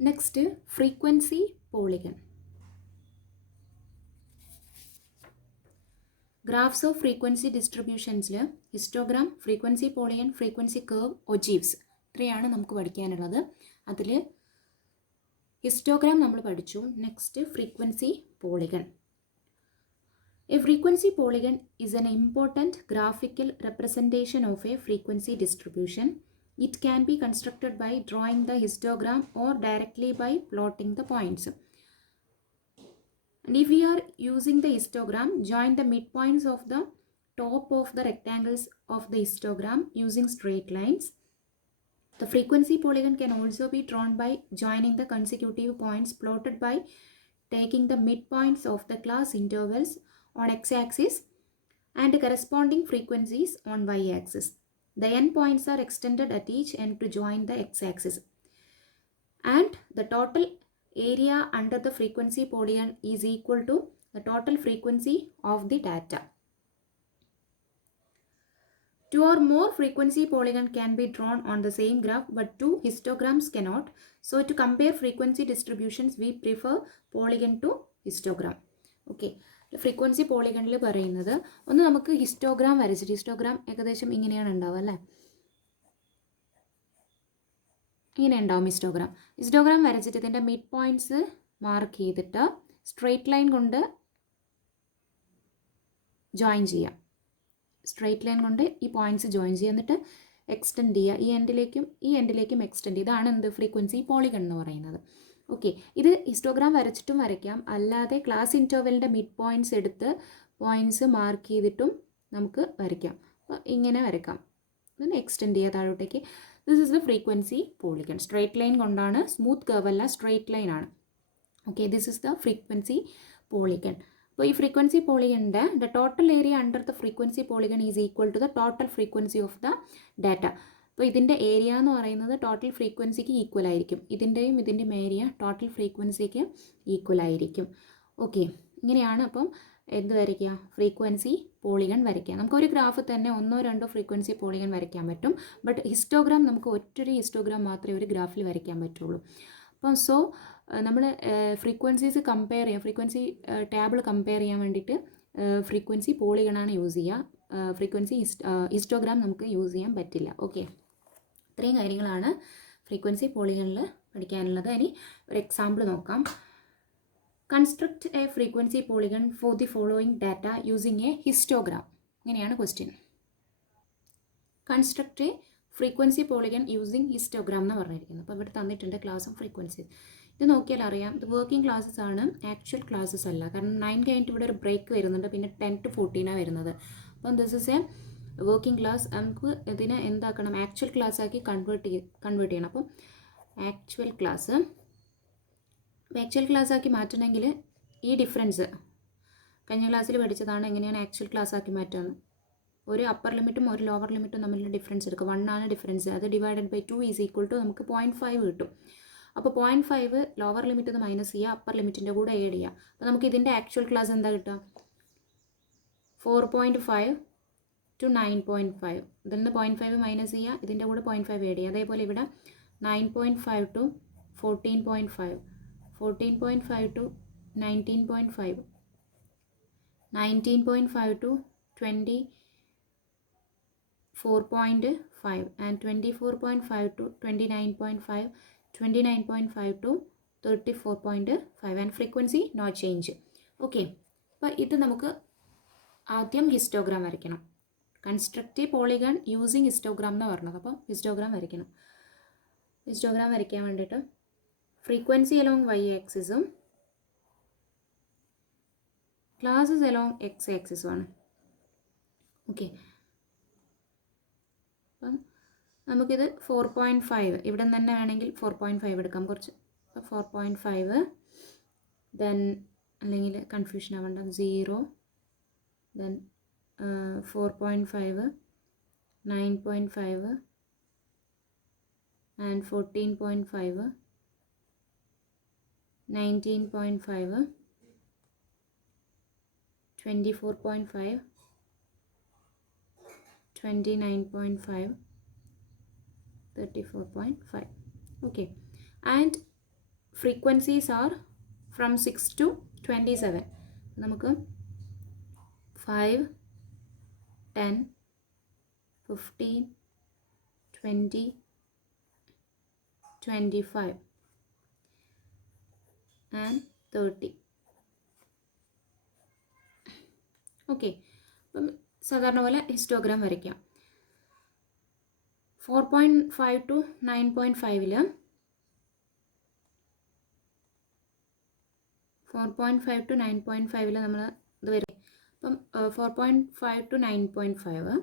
Next, frequency polygon. Graphs of frequency distributions, histogram, frequency polygon, frequency curve, ogives. ഇത്രയാണ് നമുക്ക് പഠിക്കാനുള്ളത്. അതിൽ histogram നമ്മൾ പഠിച്ചു. Next, frequency polygon. A frequency polygon is an important graphical representation of a frequency distribution. It can be constructed by drawing the histogram or directly by plotting the points. And if we are using the histogram, join the midpoints of the top of the rectangles of the histogram using straight lines. The frequency polygon can also be drawn by joining the consecutive points plotted by taking the midpoints of the class intervals on x-axis and corresponding frequencies on y-axis. The endpoints are extended at each end to join the x-axis. And the total area under the frequency polygon is equal to the total frequency of the data. Two or more frequency polygon can be drawn on the same graph, but two histograms cannot. So to compare frequency distributions, we prefer polygon to histogram. Okay. Frequency പോളിഗണിൽ പറയുന്നത് ഒന്ന് നമുക്ക് histogram വരച്ചിട്ട് histogram ഏകദേശം ഇങ്ങനെയാണ് ഉണ്ടാവുക അല്ലേ, ഇങ്ങനെ ഉണ്ടാവും ഹിസ്റ്റോഗ്രാം. ഹിസ്റ്റോഗ്രാം വരച്ചിട്ട് ഇതിൻ്റെ മിഡ് പോയിൻറ്റ്സ് മാർക്ക് ചെയ്തിട്ട് സ്ട്രെയിറ്റ് ലൈൻ കൊണ്ട് ജോയിൻ ചെയ്യാം. സ്ട്രെയിറ്റ് ലൈൻ കൊണ്ട് ഈ പോയിൻറ്റ്സ് ജോയിൻ ചെയ്യുക, എന്നിട്ട് എക്സ്റ്റെൻഡ് ചെയ്യുക. ഈ എൻഡിലേക്കും എക്സ്റ്റെൻഡ് ചെയ്യുക. ഇതാണ് എന്ത് ഫ്രീക്വൻസി പോളിഗൺ എന്ന് പറയുന്നത്. ഓക്കെ, ഇത് ഹിസ്റ്റോഗ്രാം വരച്ചിട്ടും വരയ്ക്കാം, അല്ലാതെ ക്ലാസ് ഇൻ്റർവെലിൻ്റെ മിഡ് പോയിൻറ്റ്സ് എടുത്ത് പോയിൻറ്റ്സ് മാർക്ക് ചെയ്തിട്ടും നമുക്ക് വരയ്ക്കാം. അപ്പോൾ ഇങ്ങനെ വരയ്ക്കാം, ഇതിന് എക്സ്റ്റെൻഡ് ചെയ്യുക താഴോട്ടേക്ക്. This is the frequency polygon. Straight line കൊണ്ടാണ്, സ്മൂത്ത് കർവ് അല്ല, സ്ട്രെയിറ്റ് ലൈൻ ആണ്. Okay, this is the frequency polygon. അപ്പോൾ ഈ ഫ്രീക്വൻസി പോളിഗണിൻ്റെ the total area under the frequency polygon is equal to the total frequency of the data. അപ്പോൾ ഇതിൻ്റെ area എന്ന് പറയുന്നത് ടോട്ടൽ ഫ്രീക്വൻസിക്ക് ഈക്വൽ ആയിരിക്കും. ഇതിൻ്റെയും ഏരിയ ടോട്ടൽ ഫ്രീക്വൻസിക്ക് ഈക്വൽ ആയിരിക്കും. ഓക്കെ, ഇങ്ങനെയാണ് അപ്പം എന്ത് വരയ്ക്കുക, ഫ്രീക്വൻസി പോളിഗൺ വരയ്ക്കുക. നമുക്കൊരു ഗ്രാഫ് തന്നെ ഒന്നോ രണ്ടോ ഫ്രീക്വൻസി പോളിഗൺ വരയ്ക്കാൻ പറ്റും. ബട്ട് ഹിസ്റ്റോഗ്രാം നമുക്ക് ഒറ്റൊരു ഹിസ്റ്റോഗ്രാം മാത്രമേ ഒരു ഗ്രാഫിൽ വരയ്ക്കാൻ പറ്റുള്ളൂ. അപ്പം സോ നമ്മൾ ഫ്രീക്വൻസീസ് കമ്പയർ ചെയ്യാം, ഫ്രീക്വൻസി ടേബിൾ കമ്പയർ ചെയ്യാൻ വേണ്ടിയിട്ട് ഫ്രീക്വൻസി പോളിഗണാണ് യൂസ് ചെയ്യുക. ഫ്രീക്വൻസി ഹിസ്റ്റോഗ്രാം നമുക്ക് യൂസ് ചെയ്യാൻ പറ്റില്ല. ഓക്കെ, ഇത്രയും കാര്യങ്ങളാണ് ഫ്രീക്വൻസി പോളിഗണിൽ പഠിക്കാനുള്ളത്. ഇനി ഒരു എക്സാമ്പിൾ നോക്കാം. Construct a frequency polygon for the following data using a histogram. ഇങ്ങനെയാണ് question. Construct a frequency polygon using histogram എന്ന് പറഞ്ഞിരിക്കുന്നത്. അപ്പോൾ ഇവിടെ തന്നിട്ടുണ്ട് ക്ലാസ്സും ഫ്രീക്വൻസി. ഇത് നോക്കിയാൽ അറിയാം, ഇത് വർക്കിംഗ് ക്ലാസ്സസ് ആണ്, ആക്ച്വൽ ക്ലാസ്സസ് അല്ല. കാരണം 9 കഴിഞ്ഞിട്ട് ഇവിടെ ഒരു ബ്രേക്ക് വരുന്നുണ്ട്, പിന്നെ 10 to 14 വരുന്നത്. അപ്പം this is A working class. നമുക്ക് ഇതിനെ എന്താക്കണം, ആക്ച്വൽ ക്ലാസ് ആക്കി കൺവേർട്ട് ചെയ്യണം. അപ്പം ആക്ച്വൽ ക്ലാസ് ആക്കി മാറ്റണമെങ്കിൽ ഈ ഡിഫറൻസ് കഴിഞ്ഞ ക്ലാസ്സിൽ പഠിച്ചതാണ്, എങ്ങനെയാണ് ആക്ച്വൽ ക്ലാസ് ആക്കി മാറ്റുന്നത്. ഒരു അപ്പർ ലിമിറ്റും ഒരു ലോവർ ലിമിറ്റും തമ്മിലുള്ള ഡിഫറൻസ് എടുക്കുക. 1 ആണ് ഡിഫറൻസ്. അത് divided by 2 is equal to നമുക്ക് 0.5 കിട്ടും. അപ്പോൾ 0.5 ലോവർ ലിമിറ്റ് ഒന്ന് മൈനസ് ചെയ്യുക, അപ്പർ ലിമിറ്റിൻ്റെ കൂടെ ആഡ് ചെയ്യുക. അപ്പോൾ നമുക്ക് ഇതിൻ്റെ ആക്ച്വൽ ക്ലാസ് എന്താ കിട്ടുക, 4.5 to 9.5. ഇതിൽ നിന്ന് 0.5 മൈനസ് ചെയ്യുക, ഇതിൻ്റെ കൂടെ 0.5 ആഡ് ചെയ്യുക. അതേപോലെ ഇവിടെ 9.5 to 14.5, 14.5 to 19.5, 19.5 to 24.5 and 24.5 to 29.5, 29.5 to 34.5 and frequency no change. Okay, അപ്പോൾ ഇത് നമുക്ക് ആദ്യം ഹിസ്റ്റോഗ്രാം വരയ്ക്കണം. കൺസ്ട്രക്റ്റ് പോളിഗൺ യൂസിങ് ഹിസ്റ്റോഗ്രാം എന്ന് പറഞ്ഞത്. അപ്പം ഹിസ്റ്റോഗ്രാം വരയ്ക്കണം. ഹിസ്റ്റോഗ്രാം വരയ്ക്കാൻ വേണ്ടിയിട്ട് ഫ്രീക്വൻസി അലോങ് വൈ ആക്സിസും ക്ലാസസ് അലോങ് എക്സ് ആക്സിസുമാണ്. ഓക്കെ, അപ്പം നമുക്കിത് 4.5 ഇവിടെ നിന്ന് തന്നെ വേണമെങ്കിൽ 4.5 എടുക്കാം. കുറച്ച് 4.5 ദെൻ അല്ലെങ്കിൽ കൺഫ്യൂഷൻ ആവേണ്ട 0 then 4.5, 9.5 and 14.5, 19.5, 24.5, 29.5, 34.5. Okay, and frequencies are from 6 to 27. നമുക്ക് 5, 10, 15, 20, 25 and 30. ഓക്കെ, അപ്പം സാധാരണ പോലെ ഹിസ്റ്റോഗ്രാം വരയ്ക്കാം. 4.5 to 9.5 4.5 to 9.5 നമ്മൾ ഇത് വരും. അപ്പം 4.5 to 9.5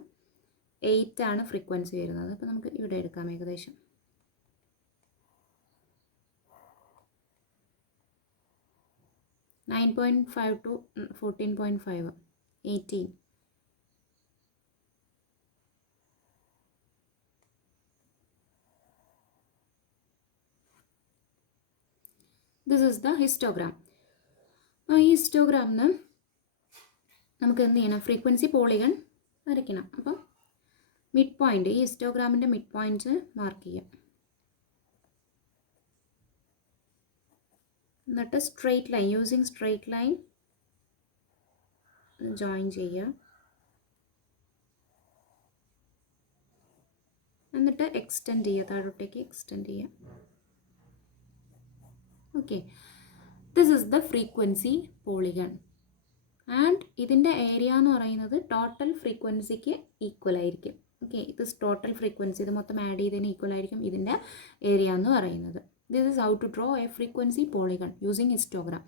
8 ആണ് ഫ്രീക്വൻസി വരുന്നത്. അപ്പം നമുക്ക് ഇവിടെ എടുക്കാം ഏകദേശം. Nine 9.5 to 14.5 18. This is the histogram. ഈ ഹിസ്റ്റോഗ്രാമിന് നമുക്ക് എന്ത് ചെയ്യണം, ഫ്രീക്വൻസി പോളിഗൺ വരയ്ക്കണം. അപ്പം മിഡ് പോയിൻ്റ്, ഈ ഹിസ്റ്റോഗ്രാമിൻ്റെ മിഡ് പോയിൻറ്റ്സ് മാർക്ക് ചെയ്യാം. എന്നിട്ട് straight line, using straight line join ചെയ്യുക. എന്നിട്ട് എക്സ്റ്റെൻഡ് ചെയ്യുക, താഴോട്ടേക്ക് എക്സ്റ്റെൻഡ് ചെയ്യുക. Okay, this is the frequency polygon. And ഇതിൻ്റെ ഏരിയ എന്ന് പറയുന്നത് ടോട്ടൽ ഫ്രീക്വൻസിക്ക് ഈക്വൽ ആയിരിക്കും. ഓക്കെ, ഇത് ടോട്ടൽ ഫ്രീക്വൻസി, ഇത് മൊത്തം ആഡ് ചെയ്തതിന് ഈക്വൽ ആയിരിക്കും ഇതിൻ്റെ ഏരിയ എന്ന് പറയുന്നത്. This is how to draw a frequency polygon using histogram.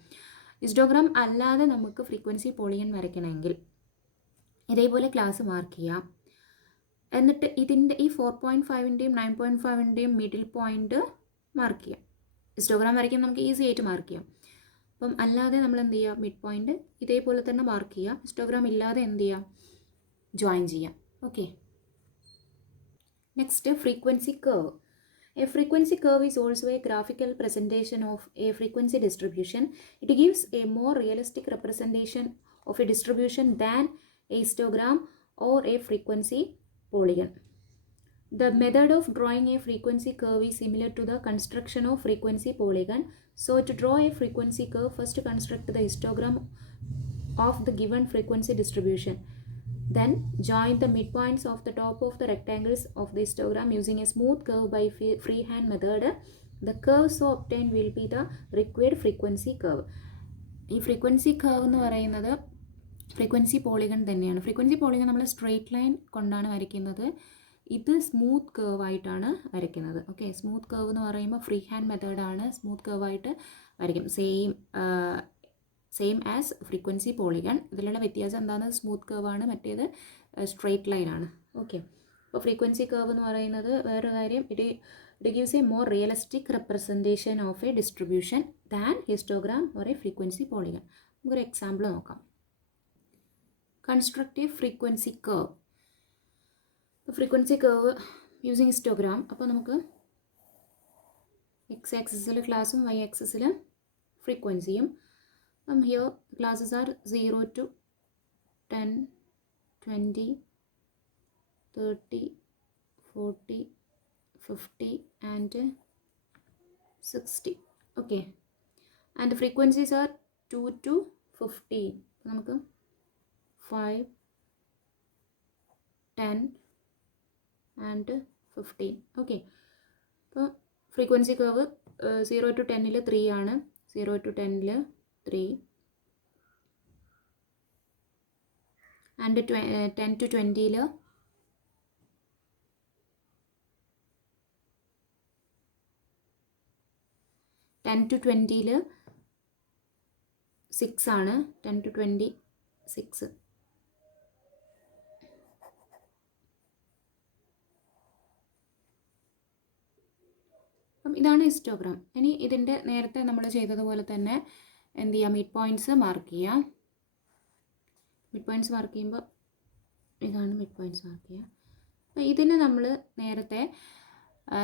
Histogram അല്ലാതെ നമുക്ക് ഫ്രീക്വൻസി പോളിഗൺ വരയ്ക്കണമെങ്കിൽ ഇതേപോലെ ക്ലാസ് മാർക്ക് ചെയ്യാം. എന്നിട്ട് ഇതിൻ്റെ ഈ 4.5ൻ്റെയും 9.5ൻ്റെയും മിഡിൽ പോയിൻ്റ് മാർക്ക് ചെയ്യാം. ഹിസ്റ്റോഗ്രാം വരയ്ക്കാൻ നമുക്ക് ഈസി ആയിട്ട് മാർക്ക് ചെയ്യാം. അപ്പം അല്ലാതെ നമ്മൾ എന്ത് ചെയ്യുക, മിഡ് പോയിൻ്റ് ഇതേപോലെ തന്നെ മാർക്ക് ചെയ്യുക. ഹിസ്റ്റോഗ്രാം ഇല്ലാതെ എന്ത് ചെയ്യുക, ജോയിൻ ചെയ്യാം. Okay, next frequency curve. A frequency curve is also a graphical presentation of a frequency distribution. It gives a more realistic representation of a distribution than a histogram or a frequency polygon. The method of drawing a frequency curve is similar to the construction of frequency polygon. So to draw a frequency curve, first construct the histogram of the given frequency distribution. Then join the midpoints of the top of the rectangles of the histogram using a smooth curve by freehand method. The curve so obtained will be the required frequency curve. ഈ frequency curve എന്ന് പറയുന്നത് frequency polygon തന്നെയാണ്. Frequency polygon നമ്മൾ straight line കൊണ്ടാണ് വരയ്ക്കുന്നത്. ഇത് smooth curve ആയിട്ടാണ് വരയ്ക്കുന്നത്. ഓക്കെ, സ്മൂത്ത് കർവ് എന്ന് പറയുമ്പോൾ ഫ്രീ ഹാൻഡ് മെത്തേഡാണ്. സ്മൂത്ത് കർവ് ആയിട്ട് വരയ്ക്കും. Same as frequency polygon. ഇതിലുള്ള വ്യത്യാസം എന്താണെന്ന്, സ്മൂത്ത് കർവ് ആണ്, മറ്റേത് സ്ട്രെയിറ്റ് ലൈൻ ആണ്. ഓക്കെ, അപ്പോൾ ഫ്രീക്വൻസി കർവ് എന്ന് പറയുന്നത് വേറൊരു കാര്യം, it gives A more realistic representation of A distribution than histogram or A frequency polygon. നമുക്കൊരു എക്സാമ്പിൾ നോക്കാം. Construct A frequency curve. Frequency curve using histogram. അപ്പോൾ നമുക്ക് എക്സ് ആക്സിസിൽ ക്ലാസും വൈ ആക്സിസിൽ ഫ്രീക്വൻസിയും. Here classes are 0 to 10, 20, 30, 40, 50 and 60. Okay, and the frequencies are 2 to 15. നമുക്ക് 5, 10 and 15. Okay, അപ്പോൾ ഫ്രീക്വൻസി കർവ് 0 to 10 3 ആണ്. 0 to 10 3 and 10 to 20 10 to 20 6 ആണ്. 10 to 20 6. അപ്പം ഇതാണ് ഹിസ്റ്റോഗ്രാം. ഇനി ഇതിൻ്റെ നേരത്തെ നമ്മൾ ചെയ്തതുപോലെ തന്നെ എന്ത് ചെയ്യുക, മിഡ് പോയിൻറ്റ്സ് മാർക്ക് ചെയ്യാം. മിഡ് പോയിൻറ്റ്സ് മാർക്ക് ചെയ്യുമ്പോൾ ഇതാണ് മിഡ് പോയിൻറ്റ്സ് മാർക്ക് ചെയ്യുക. അപ്പോൾ ഇതിന് നമ്മൾ നേരത്തെ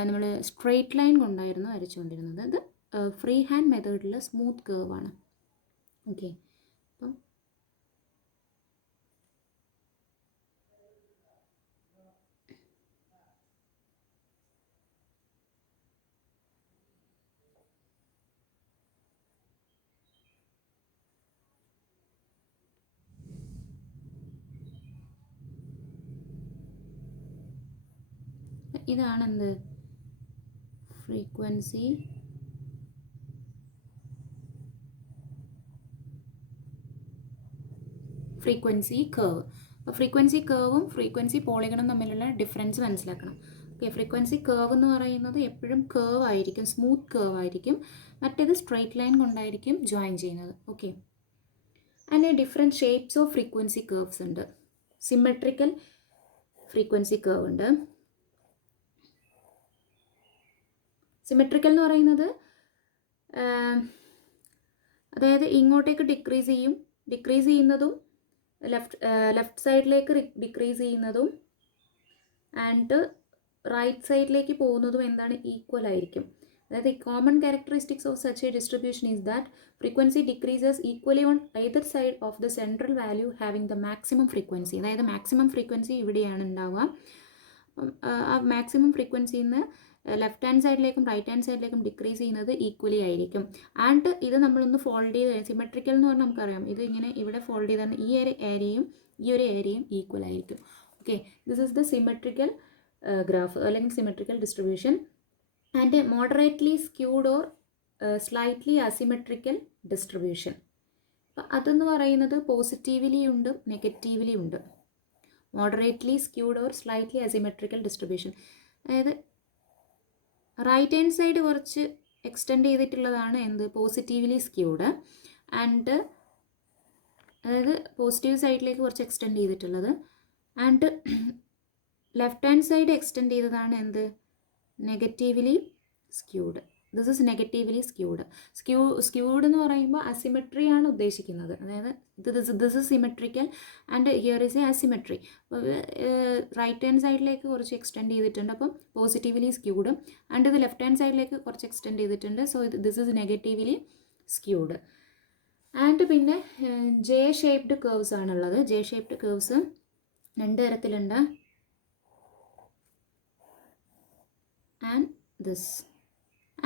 നമ്മൾ സ്ട്രെയിറ്റ് ലൈൻ കൊണ്ടായിരുന്നു വരച്ചുകൊണ്ടിരുന്നത്. ഇത് ഫ്രീ ഹാൻഡ് മെത്തേഡിൽ സ്മൂത്ത് കർവാണ്. ഓക്കെ, അപ്പം ഇതാണ് എന്ത് ഫ്രീക്വൻസി കർവ്. അപ്പോൾ ഫ്രീക്വൻസി കർവും ഫ്രീക്വൻസി പോളിഗണും തമ്മിലുള്ള ഡിഫറൻസ് മനസ്സിലാക്കണം. ഓക്കെ, ഫ്രീക്വൻസി കർവ് എന്ന് പറയുന്നത് എപ്പോഴും കർവ് ആയിരിക്കും, സ്മൂത്ത് കർവ് ആയിരിക്കും. മറ്റേത് സ്ട്രെയിറ്റ് ലൈൻ കൊണ്ടായിരിക്കും ജോയിൻ ചെയ്യുന്നത്. ഓക്കെ, അതിന് different shapes of frequency curves ഉണ്ട്. സിമെട്രിക്കൽ ഫ്രീക്വൻസി കർവ് ഉണ്ട്. സിമെട്രിക്കൽ എന്ന് പറയുന്നത് അതായത് ഇങ്ങോട്ടേക്ക് ഡിക്രീസ് ചെയ്യുന്നതും ലെഫ്റ്റ് സൈഡിലേക്ക് ഡിക്രീസ് ചെയ്യുന്നതും ആൻഡ് റൈറ്റ് സൈഡിലേക്ക് പോകുന്നതും എന്താണ് ഈക്വൽ ആയിരിക്കും. അതായത് common characteristics of such a distribution is that frequency decreases equally on either side of the central value having the maximum frequency. അതായത് മാക്സിമം ഫ്രീക്വൻസി ഇവിടെയാണ് ഉണ്ടാവുക. ആ മാക്സിമം ഫ്രീക്വൻസിയിൽ നിന്ന് ലെഫ്റ്റ് ഹാൻഡ് സൈഡിലേക്കും റൈറ്റ് ഹാൻഡ് സൈഡിലേക്കും ഡിക്രീസ് ചെയ്യുന്നത് ഈക്വലി ആയിരിക്കും. ആൻഡ് ഇത് നമ്മളൊന്ന് ഫോൾഡ് ചെയ്ത്, സിമെട്രിക്കൽ എന്ന് പറഞ്ഞാൽ നമുക്കറിയാം, ഇത് ഇങ്ങനെ ഇവിടെ ഫോൾഡ് ചെയ്താണ് ഈ ഒരു ഏരിയയും ഈക്വൽ ആയിരിക്കും. Okay, this is the symmetrical graph അല്ലെങ്കിൽ symmetrical distribution. And moderately skewed or slightly asymmetrical distribution. അപ്പം അതെന്ന് പറയുന്നത് പോസിറ്റീവ്ലി ഉണ്ട്, നെഗറ്റീവ്ലി ഉണ്ട്. Moderately skewed or slightly asymmetrical distribution, അതായത് റൈറ്റ് ഹാൻഡ് സൈഡ് കുറച്ച് എക്സ്റ്റെൻഡ് ചെയ്തിട്ടുള്ളതാണ് എന്ത് പോസിറ്റീവ്ലി സ്ക്യൂഡ്. ആൻഡ് അതായത് പോസിറ്റീവ് സൈഡിലേക്ക് കുറച്ച് എക്സ്റ്റെൻഡ് ചെയ്തിട്ടുള്ളത്. And left hand side extend ചെയ്തതാണ് എന്ത് negatively skewed. This is negatively skewed. Skewed എന്ന് പറയുമ്പോൾ അസിമെട്രിയാണ് ഉദ്ദേശിക്കുന്നത്. അതായത് this is symmetrical and here is a asymmetry. Right hand സൈഡിലേക്ക് കുറച്ച് എക്സ്റ്റെൻഡ് ചെയ്തിട്ടുണ്ട്, അപ്പം പോസിറ്റീവ്ലി സ്ക്യൂഡ്. ആൻഡ് ഇത് ലെഫ്റ്റ് ഹാൻഡ് സൈഡിലേക്ക് കുറച്ച് എക്സ്റ്റെൻഡ് ചെയ്തിട്ടുണ്ട്, so this is negatively skewed. And പിന്നെ ജെ ഷേപ്ഡ് കേർവ്സ് ആണുള്ളത്. ജെ ഷേപ്ഡ് കേർവ്സ് രണ്ട് തരത്തിലുണ്ട്. And this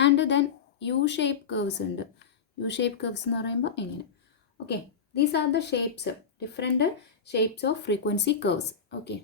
and then U shape curves ഉണ്ട്. യു ഷേപ്പ് കേർവ്സ് എന്ന് പറയുമ്പോൾ എങ്ങനെ. Okay, these are the shapes, different shapes of frequency curves. Okay.